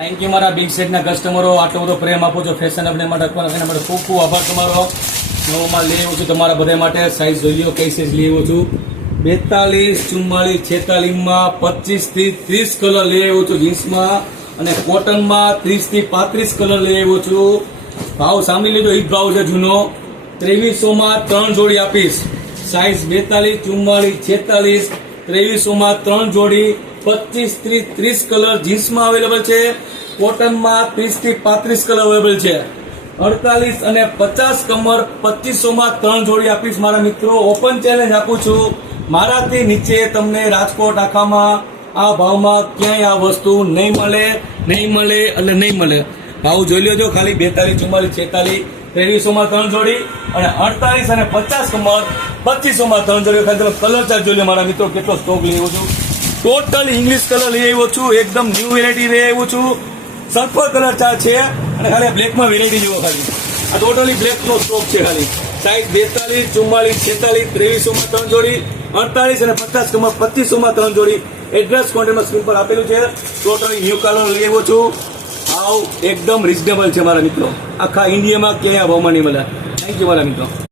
Thank you મારા big સેટના કસ્ટમરો, આટલો બધો પ્રેમ આપો છો ફેશન અપને માટે એના માટે ખૂબ ખૂબ આભાર તમારો. હું માલ લઈ આવ્યો છું તમારા બધા માટે. સાઇઝ જોઈ લો કઈ સાઇઝ લઈ આવ્યો છું. 42, 44, 46માં 25 થી 30 કલર લઈ આવ્યો છું જીન્સમાં, અને કોટનમાં 30 થી 35 કલર લઈ આવ્યો છું. ભાવ સાંભળી લેજો, એ જ ભાવ છે જૂનો. 2300માં 3 જોડી આપીશ. સાઇઝ 42, 44, 46, 2300માં 3 જોડી. 25 થી 30 કલર જીન્સમાં અવેલેબલ છે. કોટનમાં 30 થી 35 કલર અવેલેબલ છે. 48 અને 50 કમર 2500માં 3 જોડી આપીશ મારા મિત્રો. ઓપન ચેલેન્જ આપું છું, મારાથી નીચે તમને રાજકોટ આખામાં આ ભાવમાં ક્યાંય આ વસ્તુ નહીં મળે એટલે નહીં મળે. ભાવ જોઈ લેજો ખાલી. 42, 44, 46, 2300માં 3 જોડી, અને 48 અને 50 કમર 2500માં 3 જોડી. ખાલી તમે કલર ચાર્ટ જોઈ લો મારા મિત્રો, કેટલો સ્ટોક લઈ આવ્યો છું. ટોટલ ઇંગ્લિશ કલર લઈ આવ્યો છું, એકદમ ન્યૂ વેરાયટી લઈ આવ્યો છું. સલ્ફર કલર ચાર્ટ છે, અને ખાલી બ્લેકમાં વેરાયટી જુઓ ખાલી. આ ટોટલી બ્લેકનો સ્ટોક છે ખાલી. સાઇઝ 42, 44, 46, 2300માં 3 જોડી, 48 અને 50 કમર 2500માં 3 જોડી. એડ્રેસ કોન્ટેક્ટમાં સ્ક્રીન પર આપેલું છે. ટોટલી ન્યૂ કલર લઈ આવ્યો છું. ભાવ એકદમ રિઝનેબલ છે મારા મિત્રો. આખા ઇન્ડિયામાં ક્યાંય આ ભાવમાં નહીં મળે. થેન્ક યુ મારા મિત્રો.